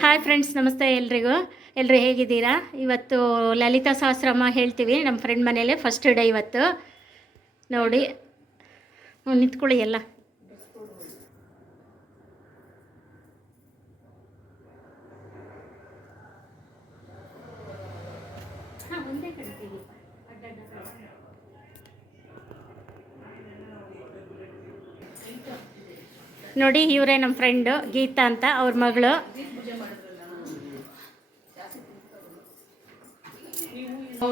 Hi friends ನಮಸ್ತೆ ಎಲ್ರಿಗೂ. ಎಲ್ಲರೂ ಹೇಗಿದ್ದೀರಾ? ಇವತ್ತು ಲಲಿತಾ ಸಹಸ್ರಮ್ಮ ಹೇಳ್ತೀವಿ, ನಮ್ಮ ಫ್ರೆಂಡ್ ಮನೇಲೆ ಫಸ್ಟ್ ಡೇ ಇವತ್ತು. ನೋಡಿ ನಿಂತ್ಕೊಳ್ಳಿ ಎಲ್ಲ. ನೋಡಿ ಇವರೇ ನಮ್ಮ ಫ್ರೆಂಡ್ ಗೀತಾ ಅಂತ ಅವ್ರ ಮಗಳು. ಓ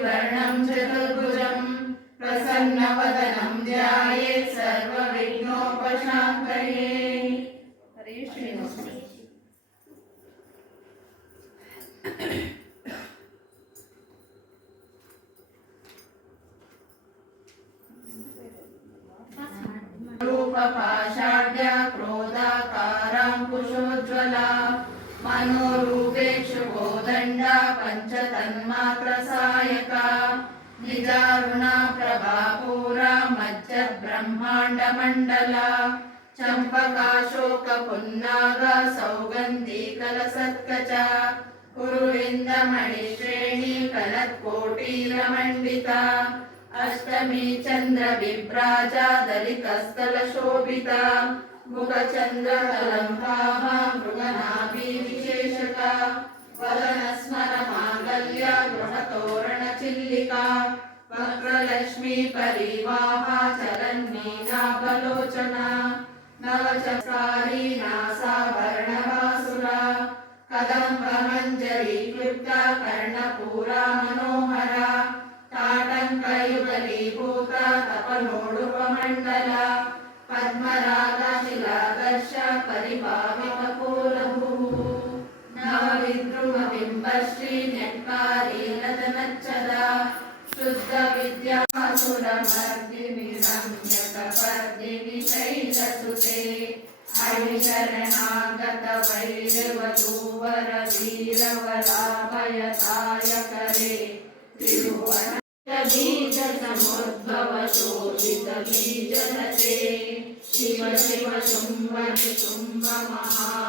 शशिवर्णं चतुर्भुजं प्रसन्नवदनं ध्यायेत् सर्वविघ्नोपशान्तये हरे श्रीनिवास रूपपाषाढ्य क्रोधाकाराङ्कुशोज्ज्वला मनोरूपेक्षु गोदण्डा తారకా నిజారుణా ప్రభాపూరా మధ్య బ్రహ్మాండ మండల చంపకాశోక పున్నాగ సౌగంధి కలసత్కచ కురువిందమణి శ్రేణి కలత్కోటీరమండిత అష్టమి చంద్ర విభ్రాజ దళిత స్థల శోభిత ముఖ మృగనాభి విశేషక వదనస్ गृहतोरणचिल्लिका वक्रलक्ष्मी परिवाहा चरन्मीनाभलोचना नवचकारी नासाभरणवासुरा कदम्बमञ्जरीकृता कर्णपूरा मनोहरा ताटङ्कयुगलीभूता तपनोडुपमण्डला पद्मरागशिलादर्श ಬಿಂಬಶ್ರೀ ನೆಟ್ಮಾರಿ ನದನಚ್ಚದ ಶುದ್ಧ ವಿದ್ಯಾಸುರ ಮರ್ದಿಮಿರಂಜಕ ಪರ್ದಿಮಿ ಶೈಲಸುತೆ ಹರಿಶರಣಾಗತ ವೈರವಧೂವರ ವೀರವಲಾಭಯತಾಯಕರೇ ತ್ರಿಭುವನ बीज समुद्भव शोभित बीजनते शिव शिव शुम्भ शुम्भ महा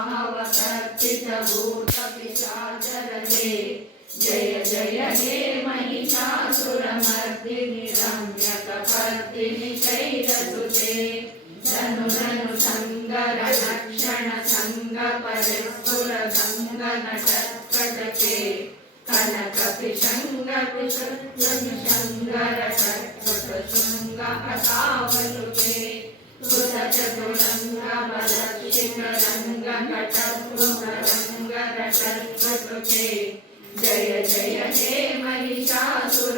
भूत पिशाचरते जय जय हे महिषासुरमर्दिनि रम्यकपर्दिनि शैलसुते धनु धनु सङ्गर रक्षण सङ्ग जय जय हे महिषासुर